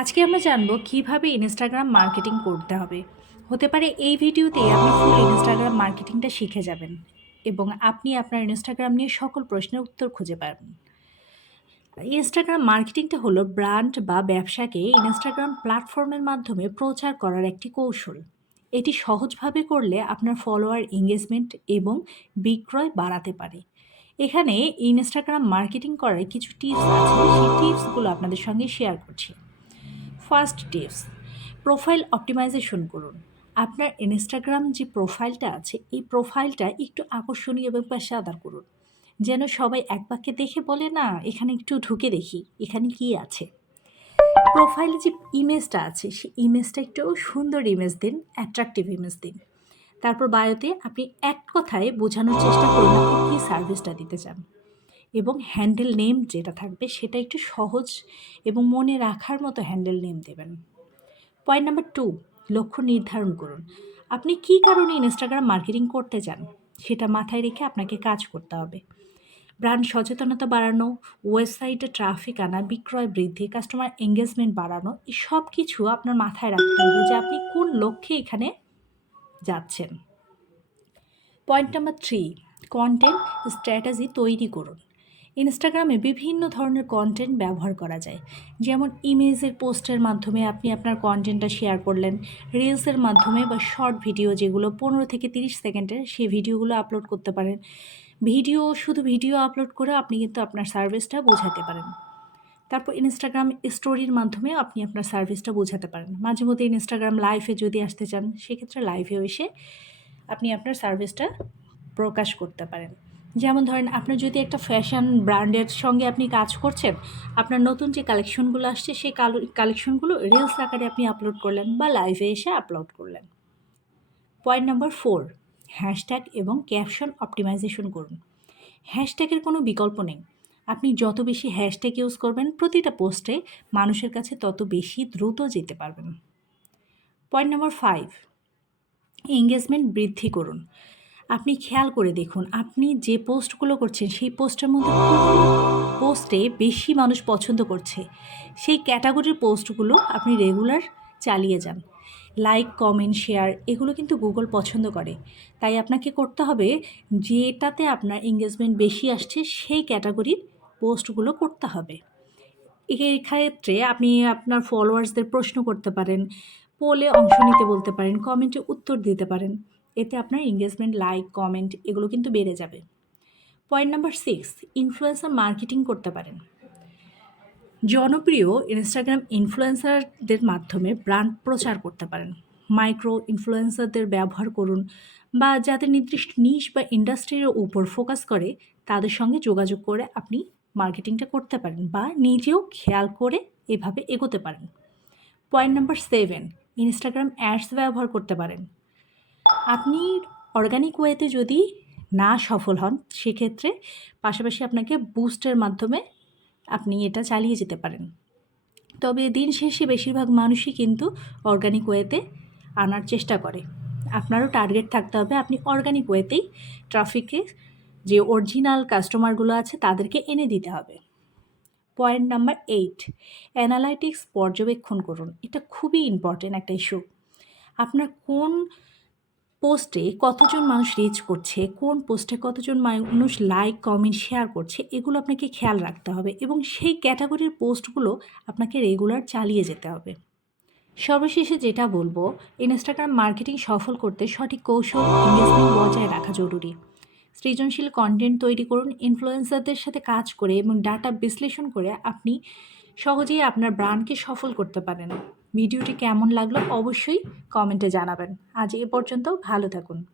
আজকে আমরা জানবো কিভাবে ইনস্টাগ্রাম মার্কেটিং করতে হবে। হতে পারে এই ভিডিওতে আপনি ফুল ইনস্টাগ্রাম মার্কেটিংটা শিখে যাবেন এবং আপনি আপনার ইনস্টাগ্রাম নিয়ে সকল প্রশ্নের উত্তর খুঁজে পাবেন। ইনস্টাগ্রাম মার্কেটিংটা হলো ব্র্যান্ড বা ব্যবসাকে ইনস্টাগ্রাম প্ল্যাটফর্মের মাধ্যমে প্রচার করার একটি কৌশল। এটি সহজভাবে করলে আপনার ফলোয়ার এঙ্গেজমেন্ট এবং বিক্রয় বাড়াতে পারে। এখানে ইনস্টাগ্রাম মার্কেটিং করার কিছু টিপস আছে, সেই টিপসগুলো আপনাদের সঙ্গে শেয়ার করছি। ফার্স্ট টিপস, প্রোফাইল অপটিমাইজেশন করুন। আপনার ইনস্টাগ্রাম যে প্রোফাইলটা আছে, এই প্রোফাইলটা একটু আকর্ষণীয় এবং পেশাদার করুন। যেন সবাই এক বাক্যে দেখে বলে, না এখানে একটু ঢুকে দেখি, এখানে কি আছে। প্রোফাইলে যে ইমেজটা আছে, সেই ইমেজটা একটু সুন্দর ইমেজ দিন, অ্যাট্রাকটিভ ইমেজ দিন। তারপর বায়োতে আপনি এক কথায় বোঝানোর চেষ্টা করুন আপনি কী সার্ভিসটা দিতে চান। এবং হ্যান্ডেল নেম যেটা থাকবে সেটা একটু সহজ এবং মনে রাখার মতো হ্যান্ডেল নেম দেবেন। পয়েন্ট নাম্বার 2, লক্ষ্য নির্ধারণ করুন। আপনি কী কারণে ইনস্টাগ্রাম মার্কেটিং করতে চান, সেটা মাথায় রেখে আপনাকে কাজ করতে হবে। ব্র্যান্ড সচেতনতা বাড়ানো, ওয়েবসাইটে ট্রাফিক আনা, বিক্রয় বৃদ্ধি, কাস্টমার এঙ্গেজমেন্ট বাড়ানো, এই সব কিছু আপনার মাথায় রাখতে হবে যে আপনি কোন লক্ষ্যে এখানে যাচ্ছেন। পয়েন্ট নাম্বার 3, কন্টেন্ট স্ট্র্যাটেজি তৈরি করুন। ইনস্টাগ্রামে বিভিন্ন ধরনের কন্টেন্ট ব্যবহার করা যায়, যেমন ইমেজের পোস্টের মাধ্যমে আপনি আপনার কন্টেন্টটা শেয়ার করলেন, রিলসের মাধ্যমে বা শর্ট ভিডিও যেগুলো 15 থেকে 30 সেকেন্ডের, সেই ভিডিওগুলো আপলোড করতে পারেন। শুধু ভিডিও আপলোড করে আপনি কিন্তু আপনার সার্ভিসটা বোঝাতে পারেন। তারপর ইনস্টাগ্রাম স্টোরির মাধ্যমে আপনি আপনার সার্ভিসটা বোঝাতে পারেন। মাঝে মধ্যে ইনস্টাগ্রাম লাইভে যদি আসতে চান, সেক্ষেত্রে লাইভেও এসে আপনি আপনার সার্ভিসটা প্রকাশ করতে পারেন। যেমন ধরেন, আপনার যদি একটা ফ্যাশন ব্র্যান্ডের সঙ্গে আপনি কাজ করছেন, আপনার নতুন যে কালেকশনগুলো আসছে সেই কালেকশনগুলো রিলস আকারে আপনি আপলোড করলেন বা লাইভে এসে আপলোড করলেন। পয়েন্ট নাম্বার 4, হ্যাশট্যাগ এবং ক্যাপশন অপটিমাইজেশন করুন। হ্যাশট্যাগের কোনো বিকল্প নেই। আপনি যত বেশি হ্যাশট্যাগ ইউজ করবেন প্রতিটা পোস্টে, মানুষের কাছে তত বেশি দ্রুত যেতে পারবেন। পয়েন্ট নাম্বার 5, এঙ্গেজমেন্ট বৃদ্ধি করুন। আপনি খেয়াল করে দেখুন, আপনি যে পোস্টগুলো করছেন সেই পোস্টের মধ্যে কোন পোস্টে বেশি মানুষ পছন্দ করছে, সেই ক্যাটাগরির পোস্টগুলো আপনি রেগুলার চালিয়ে যান। লাইক, কমেন্ট, শেয়ার এগুলো কিন্তু গুগল পছন্দ করে। তাই আপনাকে করতে হবে, যেটাতে আপনার এঙ্গেজমেন্ট বেশি আসছে সেই ক্যাটাগরির পোস্টগুলো করতে হবে। এই ক্ষেত্রে আপনি আপনার ফলোয়ার্সদের প্রশ্ন করতে পারেন, পোলে অংশ নিতে বলতে পারেন, কমেন্টে উত্তর দিতে পারেন। এতে আপনার এঙ্গেজমেন্ট, লাইক, কমেন্ট এগুলো কিন্তু বেড়ে যাবে। পয়েন্ট নাম্বার 6, ইনফ্লুয়েন্সার মার্কেটিং করতে পারেন। জনপ্রিয় ইনস্টাগ্রাম ইনফ্লুয়েন্সারদের মাধ্যমে ব্র্যান্ড প্রচার করতে পারেন। মাইক্রো ইনফ্লুয়েন্সারদের ব্যবহার করুন, বা যাদের নির্দিষ্ট নিশ বা ইন্ডাস্ট্রির উপর ফোকাস করে তাদের সঙ্গে যোগাযোগ করে আপনি মার্কেটিংটা করতে পারেন, বা নিজেও খেয়াল করে এভাবে এগোতে পারেন। পয়েন্ট নাম্বার 7, ইনস্টাগ্রাম অ্যাডস ব্যবহার করতে পারেন। আপনি অর্গানিক ওয়েতে যদি না সফল হন, সেক্ষেত্রে পাশাপাশি আপনাকে বুস্টের মাধ্যমে আপনি এটা চালিয়ে যেতে পারেন। তবে দিন শেষে বেশিরভাগ মানুষই কিন্তু অর্গানিক ওয়েতে আনার চেষ্টা করে। আপনারও টার্গেট থাকতে হবে, আপনি অর্গানিক ওয়েতেই ট্রাফিকে যে অরিজিনাল কাস্টমারগুলো আছে তাদেরকে এনে দিতে হবে। পয়েন্ট নাম্বার 8, অ্যানালাইটিক্স পর্যবেক্ষণ করুন। এটা খুবই ইম্পর্টেন্ট একটা ইস্যু। আপনার কোন পোস্টে কতজন মানুষ রিচ করছে, কোন পোস্টে কতজন মানুষ লাইক, কমেন্ট, শেয়ার করছে, এগুলো আপনাকে খেয়াল রাখতে হবে এবং সেই ক্যাটাগরির পোস্টগুলো আপনাকে রেগুলার চালিয়ে যেতে হবে। সর্বশেষে যেটা বলবো, ইনস্টাগ্রাম মার্কেটিং সফল করতে সঠিক কৌশল, এঙ্গেজমেন্ট বজায় রাখা জরুরি। সৃজনশীল কন্টেন্ট তৈরি করুন, ইনফ্লুয়েন্সারদের সাথে কাজ করে এবং ডাটা বিশ্লেষণ করে আপনি সহজেই আপনার ব্র্যান্ডকে সফল করতে পারেন। ভিডিওটি কেমন লাগলো অবশ্যই কমেন্টে জানাবেন। আজ এ পর্যন্ত, ভালো থাকুন।